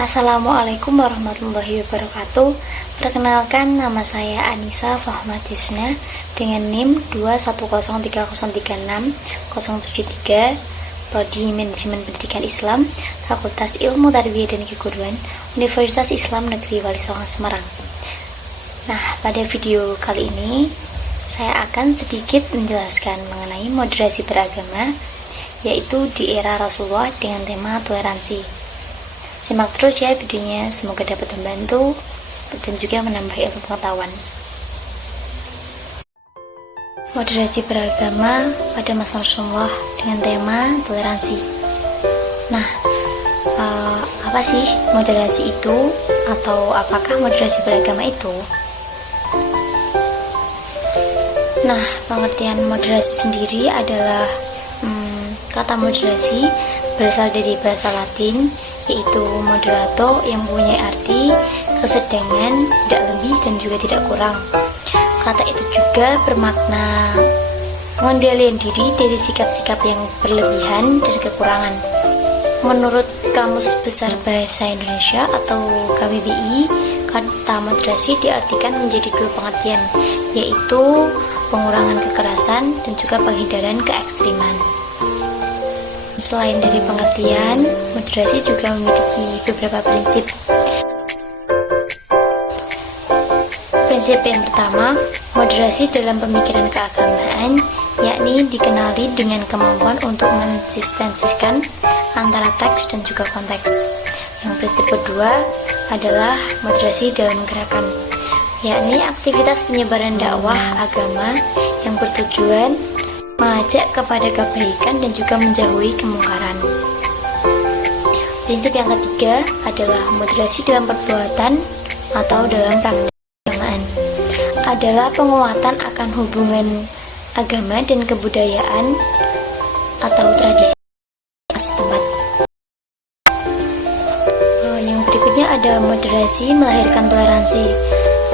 Assalamualaikum warahmatullahi wabarakatuh. Perkenalkan, nama saya Anissa Fahmat Yusna dengan NIM 2103036-073, Prodi Manajemen Pendidikan Islam, Fakultas Ilmu Tarbiyah dan Keguruan, Universitas Islam Negeri Wali Songo Semarang. Nah, pada video kali ini saya akan sedikit menjelaskan mengenai moderasi beragama, yaitu di era Rasulullah dengan tema toleransi. Simak terus ya videonya, semoga dapat membantu dan juga menambah ilmu pengetahuan. Moderasi beragama pada masa Rasulullah dengan tema toleransi. Nah, apa sih moderasi itu, atau apakah moderasi beragama itu? Nah, pengertian moderasi sendiri adalah kata moderasi berasal dari bahasa Latin, yaitu moderato, yang mempunyai arti kesedangan, tidak lebih dan juga tidak kurang. Kata itu juga bermakna pengendalian diri dari sikap-sikap yang berlebihan dan kekurangan. Menurut Kamus Besar Bahasa Indonesia atau KBBI, kata moderasi diartikan menjadi dua pengertian, yaitu pengurangan kekerasan dan juga penghindaran keekstriman. Selain dari pengertian, moderasi juga memiliki beberapa prinsip. Prinsip yang pertama, moderasi dalam pemikiran keagamaan, yakni dikenali dengan kemampuan untuk mensistensikan antara teks dan juga konteks. Yang prinsip kedua adalah moderasi dalam gerakan, yakni aktivitas penyebaran dakwah agama yang bertujuan mengajak kepada kebaikan dan juga menjauhi kemungkaran. Prinsip yang ketiga adalah moderasi dalam perbuatan atau dalam praktik keagamaan, adalah penguatan akan hubungan agama dan kebudayaan atau tradisi setempat. Yang berikutnya ada moderasi melahirkan toleransi.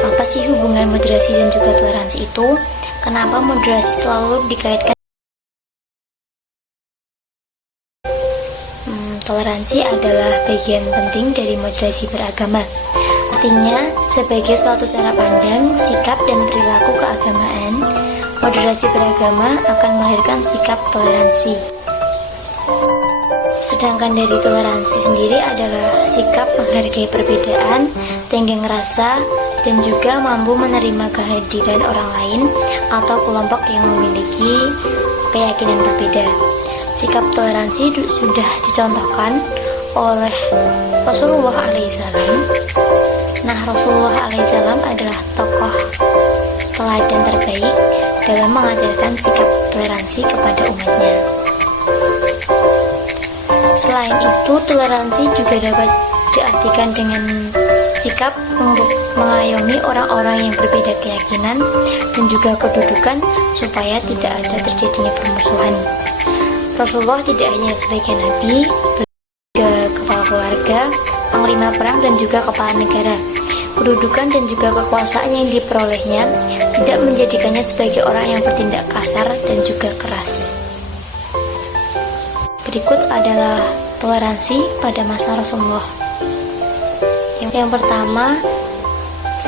Apa sih hubungan moderasi dan juga toleransi itu? Kenapa moderasi selalu dikaitkan? Toleransi adalah bagian penting dari moderasi beragama. Artinya, sebagai suatu cara pandang, sikap dan perilaku keagamaan, moderasi beragama akan melahirkan sikap toleransi. Sedangkan dari toleransi sendiri adalah sikap menghargai perbedaan, tenggang rasa, dan juga mampu menerima kehadiran orang lain atau kelompok yang memiliki keyakinan berbeda. Sikap toleransi sudah dicontohkan oleh Rasulullah SAW. Nah, Rasulullah SAW adalah tokoh teladan terbaik dalam mengajarkan sikap toleransi kepada umatnya. Selain itu, toleransi juga dapat diartikan dengan sikap untuk mengayomi orang-orang yang berbeda keyakinan dan juga kedudukan supaya tidak ada terjadinya permusuhan. Rasulullah tidak hanya sebagai nabi, juga kepala keluarga, panglima perang dan juga kepala negara. Kedudukan dan juga kekuasaan yang diperolehnya tidak menjadikannya sebagai orang yang bertindak kasar dan juga keras. Berikut adalah toleransi pada masa Rasulullah. Yang pertama,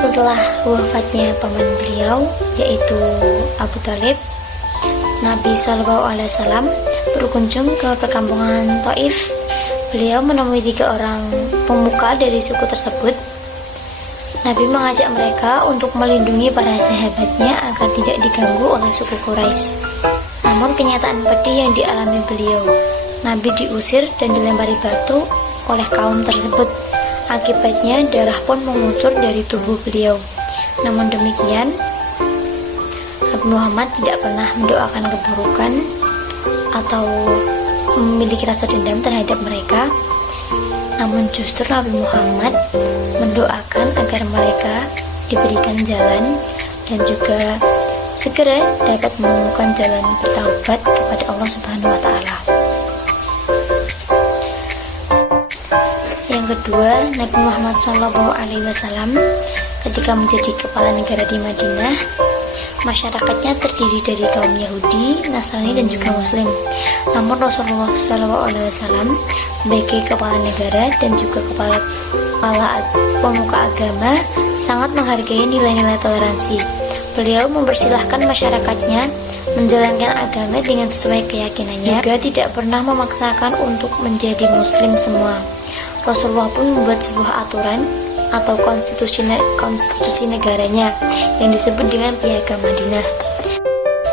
setelah wafatnya paman beliau, yaitu Abu Thalib, Nabi SAW berkunjung ke perkampungan Taif. Beliau menemui 3 orang pemuka dari suku tersebut. Nabi mengajak mereka untuk melindungi para sahabatnya agar tidak diganggu oleh suku Quraisy. Namun kenyataan pedih yang dialami beliau, Nabi diusir dan dilempari batu oleh kaum tersebut. Akibatnya darah pun mengucur dari tubuh beliau. Namun demikian, Nabi Muhammad tidak pernah mendoakan keburukan atau memiliki rasa dendam terhadap mereka. Namun justru Nabi Muhammad mendoakan agar mereka diberikan jalan dan juga segera dapat menemukan jalan bertaubat kepada Allah Subhanahu wa Ta'ala. Yang kedua, Nabi Muhammad SAW ketika menjadi kepala negara di Madinah, masyarakatnya terdiri dari kaum Yahudi, Nasrani, dan juga Muslim. Namun Rasulullah SAW sebagai kepala negara dan juga kepala pemuka agama sangat menghargai nilai-nilai toleransi. Beliau mempersilahkan masyarakatnya menjalankan agama dengan sesuai keyakinannya, juga tidak pernah memaksakan untuk menjadi Muslim semua. Rasulullah pun membuat sebuah aturan atau konstitusi negaranya yang disebut dengan Piagam Madinah.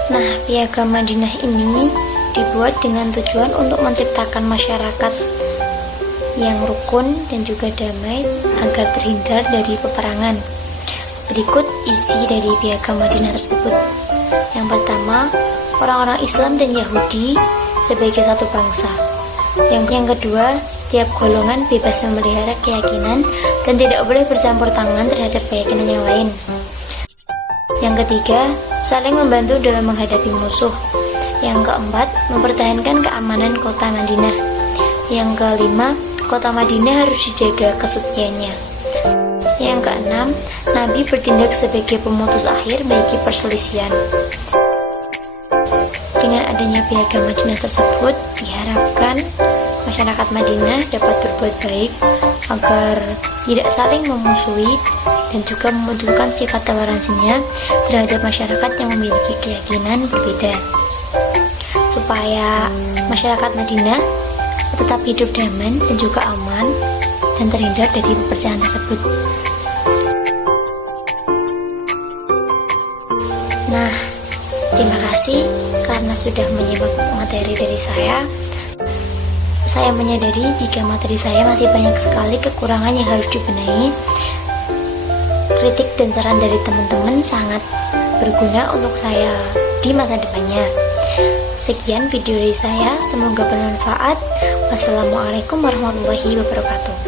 Nah, Piagam Madinah ini dibuat dengan tujuan untuk menciptakan masyarakat yang rukun dan juga damai agar terhindar dari peperangan. Berikut isi dari Piagam Madinah tersebut. Yang pertama, orang-orang Islam dan Yahudi sebagai satu bangsa. Yang kedua, setiap golongan bebas memelihara keyakinan dan tidak boleh bercampur tangan terhadap keyakinan yang lain. Yang ketiga, saling membantu dalam menghadapi musuh. Yang keempat, mempertahankan keamanan kota Madinah. Yang kelima, kota Madinah harus dijaga kesuciannya. Yang keenam, Nabi bertindak sebagai pemutus akhir bagi perselisihan. Dengan adanya Piagam Madinah tersebut, diharapkan masyarakat Madinah dapat berbuat baik agar tidak saling memusuhi dan juga memunculkan sifat toleransinya terhadap masyarakat yang memiliki keyakinan berbeda, supaya masyarakat Madinah tetap hidup damai dan juga aman dan terhindar dari peperangan tersebut. Nah, terima kasih karena sudah menyimak materi dari saya. Saya menyadari jika materi saya masih banyak sekali kekurangan yang harus dibenahi. Kritik dan saran dari teman-teman sangat berguna untuk saya di masa depannya. Sekian video dari saya, semoga bermanfaat. Wassalamualaikum warahmatullahi wabarakatuh.